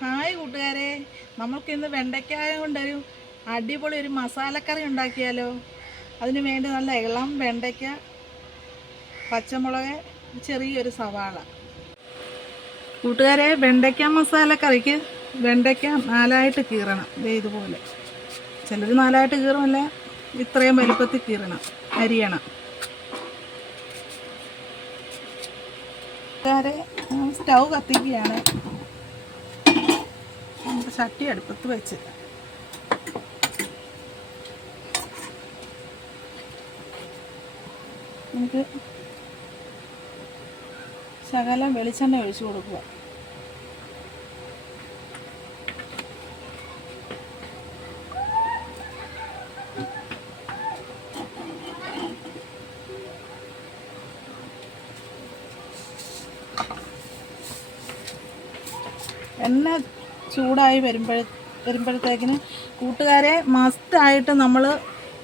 Hi കൂട്ടുകാരെ, നമുക്കിന്ന് വെണ്ടയ്ക്കായ കൊണ്ടൊരു അടിപൊളി ഒരു മസാലക്കറി ഉണ്ടാക്കിയാലോ. അതിന് വേണ്ടി നല്ല ഇളം വെണ്ടയ്ക്ക, പച്ചമുളക്, ചെറിയൊരു സവാള. കൂട്ടുകാരെ, വെണ്ടയ്ക്ക മസാലക്കറിക്ക് വെണ്ടയ്ക്ക നാലായിട്ട് കീറണം. ഇതുപോലെ ചിലർ നാലായിട്ട് കീറുമല്ല, ഇത്രയും വലുപ്പത്തിൽ കീറണം, അരിയണം. കൂട്ടുകാരെ, സ്റ്റൗ കത്തിക്കുകയാണ്. ചട്ടി അടുപ്പത്ത് വെച്ച് നമുക്ക് ശകലം വെളിച്ചെണ്ണ ഒഴിച്ചു കൊടുക്കുക. എണ്ണ ചൂടായി വരുമ്പോഴത്തേക്കിന് കൂട്ടുകാരെ, മസ്റ്റായിട്ട് നമ്മൾ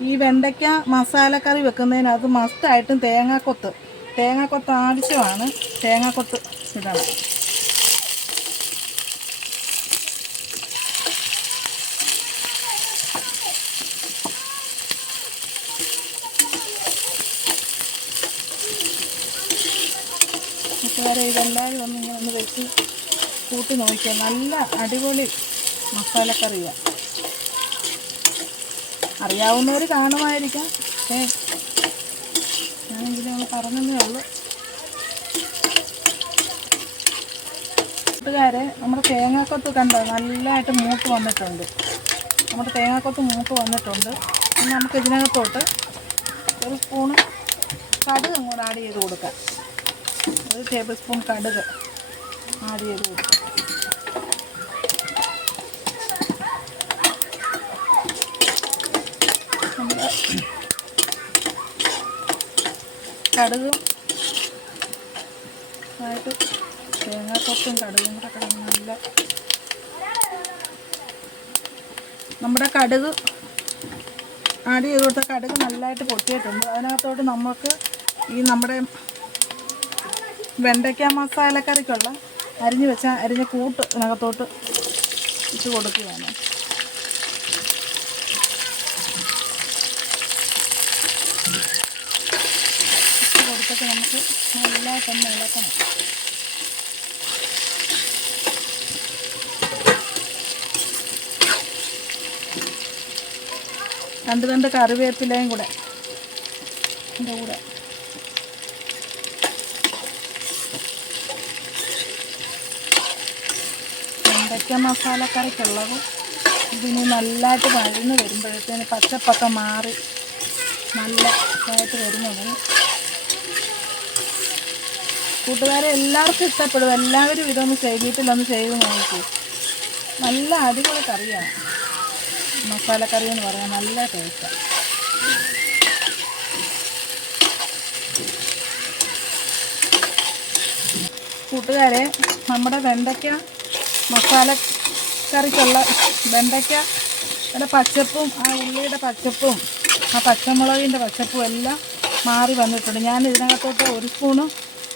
ഈ വെണ്ടയ്ക്ക മസാലക്കറി വെക്കുന്നതിനകത്ത് മസ്റ്റായിട്ടും തേങ്ങാക്കൊത്ത് ആവശ്യമാണ്. തേങ്ങാക്കൊത്ത് ഇടണം. കൂട്ടുകാരെ, ഇതെല്ലാം ഒന്ന് വെച്ച് കൂട്ടി നോക്കിയാൽ നല്ല അടിപൊളി മസാലക്കറിയാണ്. അറിയാവുന്നവർ കാണുമായിരിക്കാം, പക്ഷേ ഞാനെങ്കിലും പറഞ്ഞതേ ഉള്ളൂ. കൂട്ടുകാരെ, നമ്മുടെ തേങ്ങാക്കൊത്ത് കണ്ടോ നല്ലതായിട്ട് മൂത്ത് വന്നിട്ടുണ്ട്. നമ്മുടെ തേങ്ങാക്കൊത്ത് മൂത്ത് വന്നിട്ടുണ്ട്. ഇനി നമുക്ക് ഇതിനകത്തോട്ട് ഒരു സ്പൂണ് കടുക് അങ്ങോട്ട് ആഡ് ചെയ്ത് കൊടുക്കാം. 1 ടേബിൾ സ്പൂൺ കടുക് ആഡ് ചെയ്ത് കൊടുക്കാം. കടുകും ആയിട്ട് തേങ്ങാക്കൊത്തും കടുകും കൂടെ കിടന്ന് നല്ല നമ്മുടെ കടുക് ആഡ് ചെയ്ത് കൊടുത്ത കടുക് നല്ലതായിട്ട് പൊട്ടിയിട്ടുണ്ട്. അതിനകത്തോട്ട് നമുക്ക് ഈ നമ്മുടെ വെണ്ടയ്ക്ക മസാലക്കറിക്കുള്ള അരിഞ്ഞ കൂട്ട് ഇതിനകത്തോട്ട് ഇട്ട് കൊടുക്കുകയാണ്. കൊടുത്തിട്ട് നമുക്ക് നല്ലതായിട്ടൊന്ന് ഇളക്കണം. രണ്ട് കറിവേപ്പിലയും കൂടെ ഇതിൻ്റെ കൂടെ വെണ്ടയ്ക്ക മസാലക്കറിക്കുള്ളത് ഇതിന് നല്ലതായിട്ട് വഴന്ന് വരുമ്പോഴത്തേന് പച്ചപ്പൊക്കെ മാറി നല്ല ഇതായിട്ട് വരുന്നത് കൂട്ടുകാരെ എല്ലാവർക്കും ഇഷ്ടപ്പെടും. എല്ലാവരും ഇതൊന്ന് ചെയ്തിട്ടില്ലൊന്ന് ചെയ്ത് നോക്കി. നല്ല അടിപൊളി കറിയാണ് മസാലക്കറി എന്ന് പറയാൻ. നല്ല ടേസ്റ്റാണ്. കൂട്ടുകാരെ, നമ്മുടെ വെണ്ടയ്ക്ക മസാലക്കറിക്കുള്ള വെണ്ടയ്ക്കയുടെ പച്ചപ്പും ആ ഉള്ളിയുടെ പച്ചപ്പും ആ പച്ചമുളകിൻ്റെ പച്ചപ്പും എല്ലാം മാറി വന്നിട്ടുണ്ട്. ഞാൻ ഇതിനകത്തോട്ട് 1 സ്പൂണ്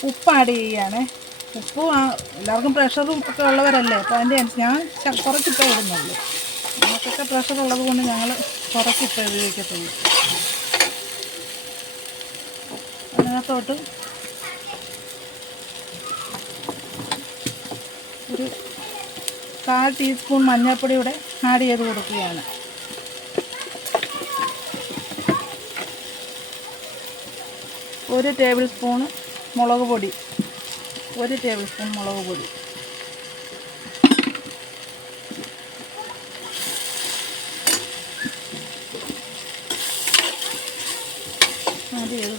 ഉപ്പ് ആഡ് ചെയ്യുകയാണ്. ഉപ്പ് എല്ലാവർക്കും പ്രഷറും ഒക്കെ ഉള്ളവരല്ലേ, അപ്പോൾ അതിൻ്റെ ഞാൻ കുറച്ചിപ്പേ ഇടുന്നുള്ളൂ. നമുക്കൊക്കെ പ്രഷർ ഉള്ളത് കൊണ്ട് ഞങ്ങൾ കുറച്ചിപ്പേ ഉപയോഗിക്കത്തുള്ളൂ. അതിനകത്തോട്ട് ഒരു 1/4 ടീസ്പൂൺ മഞ്ഞൾപ്പൊടി കൂടെ ആഡ് ചെയ്ത് കൊടുക്കുകയാണ്. ഒരു ടേബിൾ സ്പൂൺ മുളക് പൊടി ആഡ് ചെയ്ത്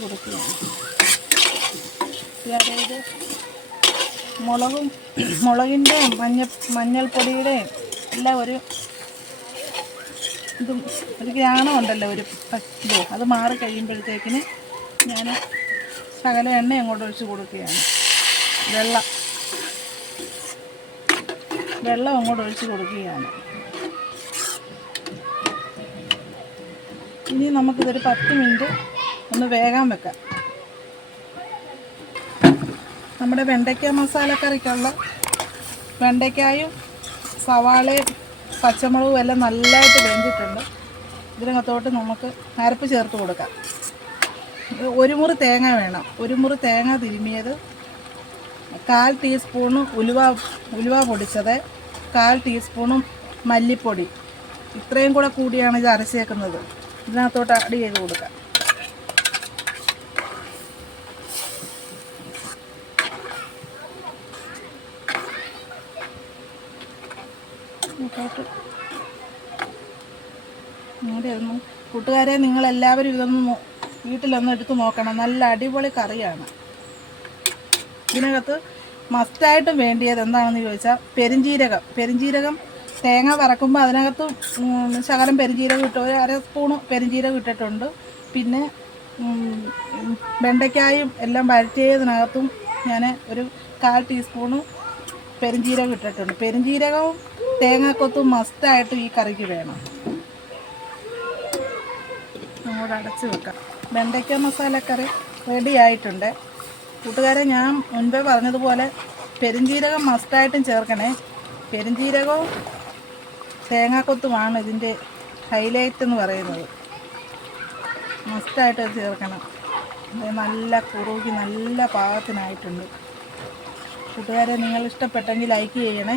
കൊടുക്കുകയാണ്. അതായത് മുളകിൻ്റെയും മഞ്ഞൾപ്പൊടിയുടെയും എല്ലാം ഒരു ഗ്രാണം ഉണ്ടല്ലോ, ഒരു അത് മാറി കഴിയുമ്പോഴത്തേക്കിന് ഞാൻ ശകല എണ്ണ അങ്ങോട്ട് ഒഴിച്ച് കൊടുക്കുകയാണ്. വെള്ളം അങ്ങോട്ട് ഒഴിച്ച് കൊടുക്കുകയാണ്. ഇനി നമുക്കിതൊരു 10 മിനിറ്റ് ഒന്ന് വേകാൻ വെക്കാം. നമ്മുടെ വെണ്ടയ്ക്ക മസാലക്കറിക്കുള്ള വെണ്ടയ്ക്കായും സവാളയും പച്ചമുളകും എല്ലാം നല്ലതായിട്ട് വെന്തിട്ടുണ്ട്. ഇതിനകത്തോട്ട് നമുക്ക് അരപ്പ് ചേർത്ത് കൊടുക്കാം. ഒരു മുറി തേങ്ങ വേണം. ഒരു മുറി തേങ്ങ തിരുമിയത്, 1/4 ടീസ്പൂണ് ഉലുവ പൊടിച്ചത്, 1/4 ടീസ്പൂണും മല്ലിപ്പൊടി. ഇത്രയും കൂടെ കൂടിയാണ് ഇത് അരച്ചേക്കുന്നത്. ഇതിനകത്തോട്ട് ആഡ് ചെയ്ത് കൊടുക്കാം. കൂട്ടുകാരെ, നിങ്ങളെല്ലാവരും ഇതൊന്ന് വീട്ടിലൊന്ന് എടുത്ത് നോക്കണം. നല്ല അടിപൊളി കറിയാണ്. ഇതിനകത്ത് മസ്റ്റായിട്ടും വേണ്ടിയത് എന്താണെന്ന് ചോദിച്ചാൽ പെരിഞ്ജീരകം തേങ്ങ വറക്കുമ്പോൾ അതിനകത്ത് ശകലം പെരിഞ്ജീരകം ഇട്ട്, ഒരു 1/2 സ്പൂണ് പെരിഞ്ജീരകം ഇട്ടിട്ടുണ്ട്. പിന്നെ വെണ്ടയ്ക്കായും എല്ലാം വഴറ്റിയതിനകത്തും ഞാൻ ഒരു 1/4 ടീസ്പൂണ് പെരിഞ്ജീരകം ഇട്ടിട്ടുണ്ട്. പെരിഞ്ജീരകവും തേങ്ങാക്കൊത്തും മസ്റ്റായിട്ട് ഈ കറിക്ക് വേണം. അങ്ങോട്ട് അടച്ച് വെക്കാം. വെണ്ടയ്ക്ക മസാലക്കറി റെഡി ആയിട്ടുണ്ട്. കൂട്ടുകാരെ, ഞാൻ മുൻപേ പറഞ്ഞതുപോലെ പെരിഞ്ജീരകം മസ്റ്റായിട്ടും ചേർക്കണേ. പെരിഞ്ജീരകവും തേങ്ങാക്കൊത്തുമാണ് ഇതിൻ്റെ ഹൈലൈറ്റ് എന്ന് പറയുന്നത്. മസ്റ്റായിട്ട് ചേർക്കണം. നല്ല കുറുകി നല്ല പാകത്തിനായിട്ടുണ്ട്. കൂട്ടുകാരെ, നിങ്ങൾ ഇഷ്ടപ്പെട്ടെങ്കിൽ ലൈക്ക് ചെയ്യണേ.